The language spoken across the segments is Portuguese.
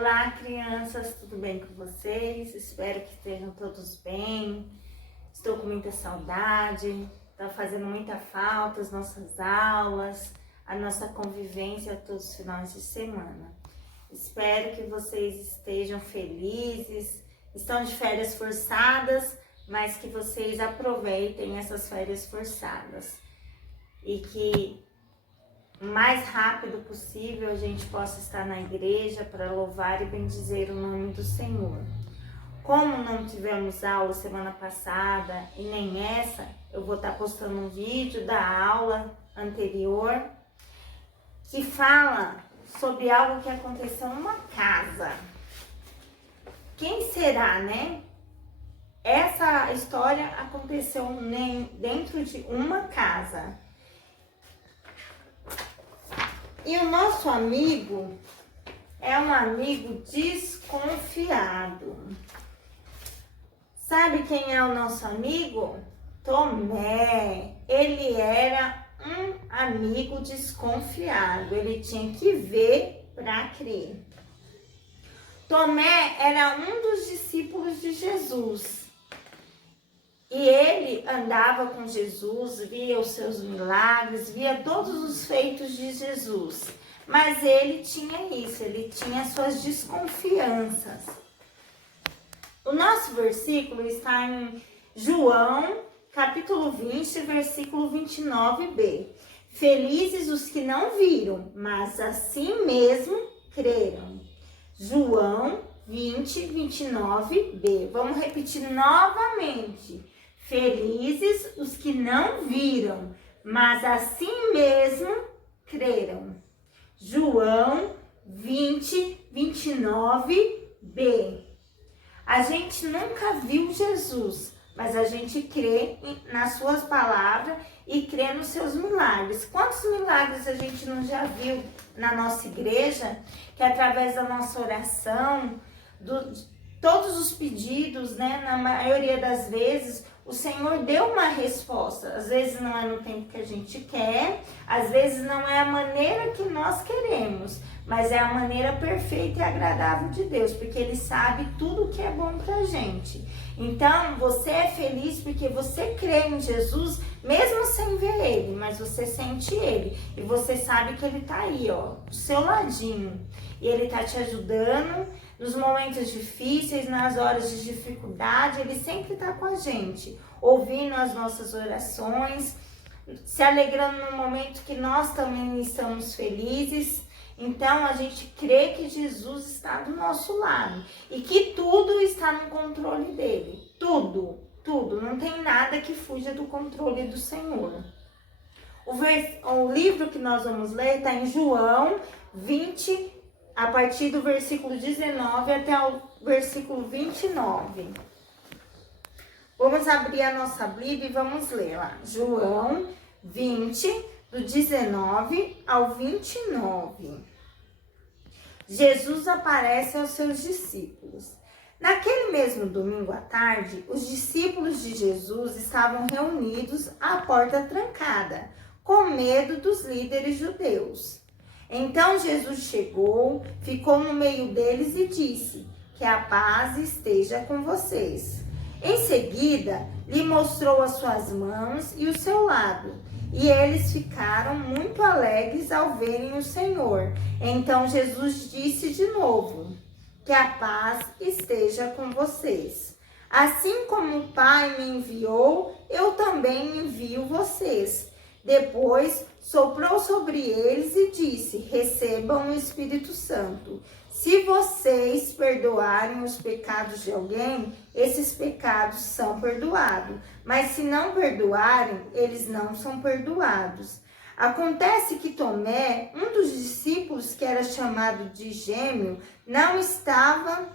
Olá, crianças, tudo bem com vocês? Espero que estejam todos bem. Estou com muita saudade, está fazendo muita falta as nossas aulas, a nossa convivência todos os finais de semana. Espero que vocês estejam felizes, estão de férias forçadas, mas que vocês aproveitem essas férias forçadas e que o mais rápido possível a gente possa estar na igreja para louvar e bendizer o nome do Senhor. Como não tivemos aula semana passada e nem essa, eu vou estar postando um vídeo da aula anterior que fala sobre algo que aconteceu numa casa. Quem será, né? Essa história aconteceu dentro de uma casa. E o nosso amigo é um amigo desconfiado. Sabe quem é o nosso amigo? Tomé. Ele era um amigo desconfiado. Ele tinha que ver para crer. Tomé era um dos discípulos de Jesus. E ele andava com Jesus, via os seus milagres, via todos os feitos de Jesus. Mas ele tinha isso, ele tinha suas desconfianças. O nosso versículo está em João, capítulo 20, versículo 29b. Felizes os que não viram, mas assim mesmo creram. João 20, 29b. Vamos repetir novamente. Felizes os que não viram, mas assim mesmo creram. João 20, 29b. A gente nunca viu Jesus, mas a gente crê nas suas palavras e crê nos seus milagres. Quantos milagres a gente não já viu na nossa igreja, que através da nossa oração, todos os pedidos, né, na maioria das vezes, o Senhor deu uma resposta. Às vezes não é no tempo que a gente quer, às vezes não é a maneira que nós queremos, mas é a maneira perfeita e agradável de Deus, porque Ele sabe tudo que é bom pra gente. Então, você é feliz porque você crê em Jesus, mesmo sem ver Ele, mas você sente Ele. E você sabe que Ele tá aí, ó, do seu ladinho. E Ele tá te ajudando nos momentos difíceis, nas horas de dificuldade. Ele sempre tá com a gente, ouvindo as nossas orações, se alegrando no momento que nós também estamos felizes. Então, a gente crê que Jesus está do nosso lado e que tudo está no controle dele. Tudo, tudo. Não tem nada que fuja do controle do Senhor. O livro que nós vamos ler está em João 20, a partir do versículo 19 até o versículo 29. Vamos abrir a nossa Bíblia e vamos ler lá. João 20, do 19 ao 29. Jesus aparece aos seus discípulos. Naquele mesmo domingo à tarde, os discípulos de Jesus estavam reunidos à porta trancada, com medo dos líderes judeus. Então Jesus chegou, ficou no meio deles e disse: que a paz esteja com vocês. Em seguida, lhe mostrou as suas mãos e o seu lado. E eles ficaram muito alegres ao verem o Senhor. Então Jesus disse de novo: que a paz esteja com vocês. Assim como o Pai me enviou, eu também envio vocês. Depois soprou sobre eles e disse: recebam o Espírito Santo. Se vocês perdoarem os pecados de alguém, esses pecados são perdoados. Mas se não perdoarem, eles não são perdoados. Acontece que Tomé, um dos discípulos que era chamado de Gêmeo, não estava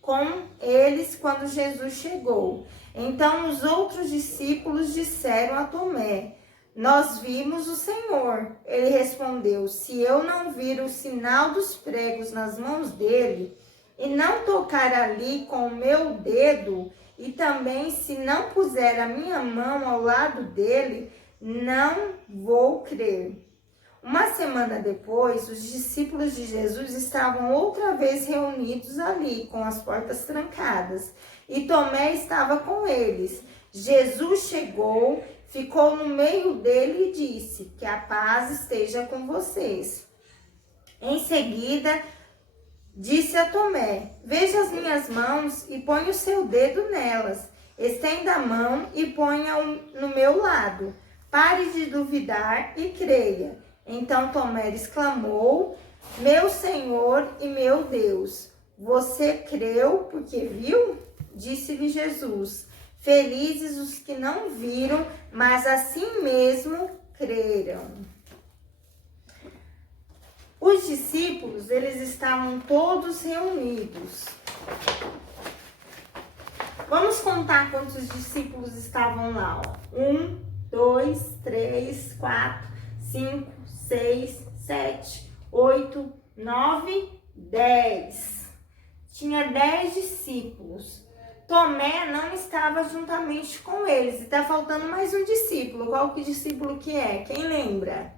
com eles quando Jesus chegou. Então os outros discípulos disseram a Tomé: nós vimos o Senhor. Ele respondeu: se eu não vir o sinal dos pregos nas mãos dele, e não tocar ali com o meu dedo, e também se não puser a minha mão ao lado dele, não vou crer. Uma semana depois, os discípulos de Jesus estavam outra vez reunidos ali, com as portas trancadas, e Tomé estava com eles. Jesus chegou, ficou no meio dele e disse: que a paz esteja com vocês. Em seguida, disse a Tomé: veja as minhas mãos e ponha o seu dedo nelas. Estenda a mão e ponha-o no meu lado. Pare de duvidar e creia. Então Tomé exclamou: meu Senhor e meu Deus. Você creu porque viu? Disse-lhe Jesus: felizes os que não viram, mas assim mesmo creram. Os discípulos, eles estavam todos reunidos. Vamos contar quantos discípulos estavam lá. 1, 2, 3, 4, 5, 6, 7, 8, 9, 10. Tinha 10 discípulos. Tomé não estava juntamente com eles. E está faltando mais um discípulo. Qual que discípulo que é? Quem lembra?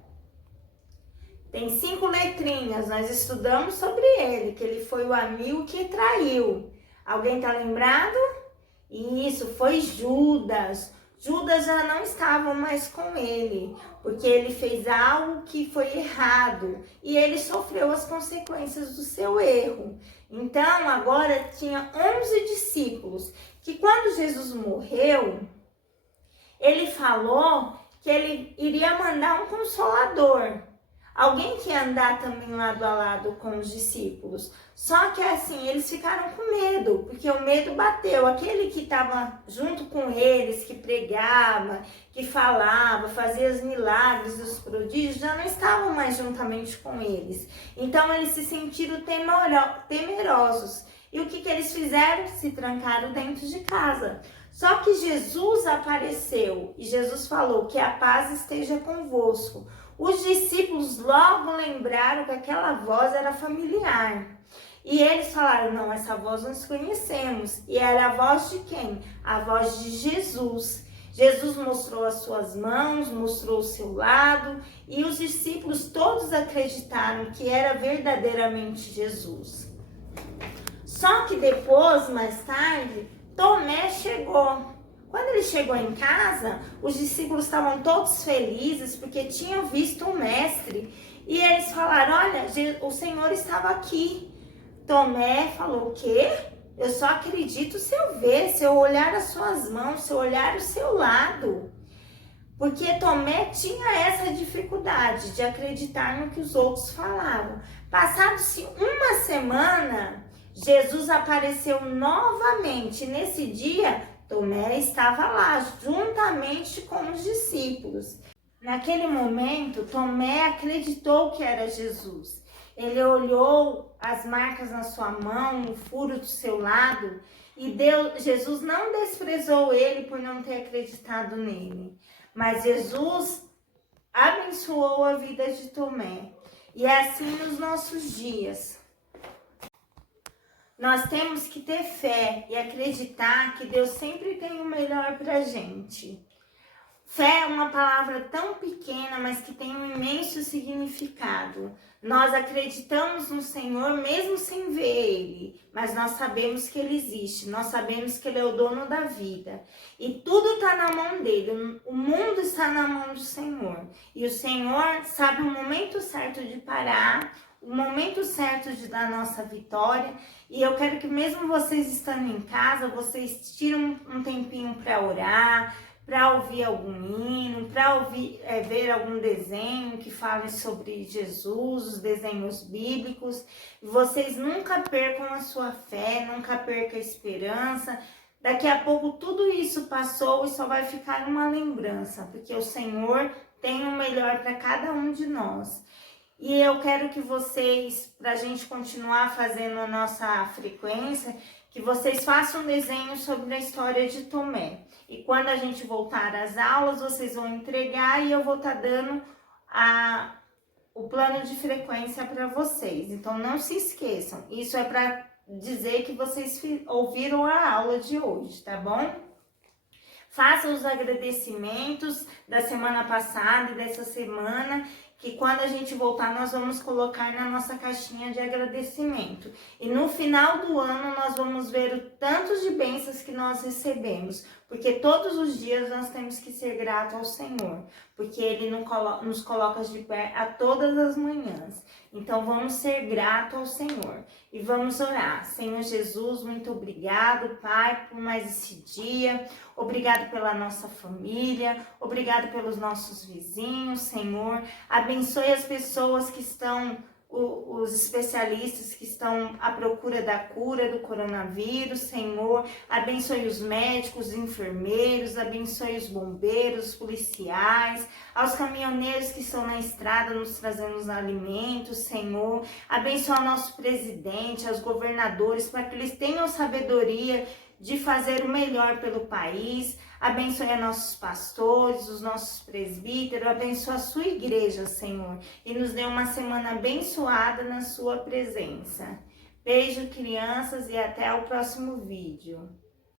Tem 5 letrinhas. Nós estudamos sobre ele, que ele foi o amigo que traiu. Alguém está lembrado? Isso, foi Judas. Judas já não estava mais com ele, porque ele fez algo que foi errado e ele sofreu as consequências do seu erro. Então, agora tinha 11 discípulos, que quando Jesus morreu, ele falou que ele iria mandar um consolador. Alguém que ia andar também lado a lado com os discípulos. Só que assim, eles ficaram com medo, porque o medo bateu. Aquele que estava junto com eles, que pregava, que falava, fazia os milagres, os prodígios, já não estavam mais juntamente com eles. Então eles se sentiram temerosos. E o que eles fizeram? Se trancaram dentro de casa. Só que Jesus apareceu e Jesus falou: que a paz esteja convosco. Os discípulos logo lembraram que aquela voz era familiar. E eles falaram: não, essa voz nós conhecemos. E era a voz de quem? A voz de Jesus. Jesus mostrou as suas mãos, mostrou o seu lado. E os discípulos todos acreditaram que era verdadeiramente Jesus. Só que depois, mais tarde, Tomé chegou. Quando ele chegou em casa, os discípulos estavam todos felizes porque tinham visto o mestre. E eles falaram: olha, o Senhor estava aqui. Tomé falou: o quê? Eu só acredito se eu ver, se eu olhar as suas mãos, se eu olhar o seu lado. Porque Tomé tinha essa dificuldade de acreditar no que os outros falavam. Passado-se uma semana, Jesus apareceu novamente. Nesse dia, Tomé estava lá, juntamente com os discípulos. Naquele momento, Tomé acreditou que era Jesus. Ele olhou as marcas na sua mão, o furo do seu lado, e Jesus não desprezou ele por não ter acreditado nele. Mas Jesus abençoou a vida de Tomé. E é assim nos nossos dias. Nós temos que ter fé e acreditar que Deus sempre tem o melhor pra gente. Fé é uma palavra tão pequena, mas que tem um imenso significado. Nós acreditamos no Senhor mesmo sem ver Ele, mas nós sabemos que Ele existe, nós sabemos que Ele é o dono da vida. E tudo está na mão dele, o mundo está na mão do Senhor. E o Senhor sabe o momento certo de parar, o momento certo de dar nossa vitória. E eu quero que mesmo vocês estando em casa, vocês tirem um tempinho para orar, para ouvir algum hino, para ver algum desenho que fale sobre Jesus, os desenhos bíblicos. Vocês nunca percam a sua fé, nunca percam a esperança. Daqui a pouco tudo isso passou e só vai ficar uma lembrança, porque o Senhor tem o melhor para cada um de nós. E eu quero que vocês, para a gente continuar fazendo a nossa frequência, que vocês façam um desenho sobre a história de Tomé. E quando a gente voltar às aulas, vocês vão entregar e eu vou estar dando o plano de frequência para vocês. Então, não se esqueçam. Isso é para dizer que vocês ouviram a aula de hoje, tá bom? Façam os agradecimentos da semana passada e dessa semana, que quando a gente voltar nós vamos colocar na nossa caixinha de agradecimento. E no final do ano nós vamos ver o tanto de bênçãos que nós recebemos, porque todos os dias nós temos que ser gratos ao Senhor, porque Ele nos coloca de pé a todas as manhãs. Então vamos ser gratos ao Senhor e vamos orar. Senhor Jesus, muito obrigado, Pai, por mais esse dia. Obrigado pela nossa família, obrigado pelos nossos vizinhos, Senhor. Abençoe as pessoas que estão, os especialistas que estão à procura da cura do coronavírus, Senhor. Abençoe os médicos, os enfermeiros, abençoe os bombeiros, os policiais, aos caminhoneiros que estão na estrada nos trazendo os alimentos, Senhor. Abençoe o nosso presidente, aos governadores, para que eles tenham sabedoria de fazer o melhor pelo país. Abençoe a nossos pastores, os nossos presbíteros, abençoe a sua igreja, Senhor, e nos dê uma semana abençoada na sua presença. Beijo, crianças, e até o próximo vídeo.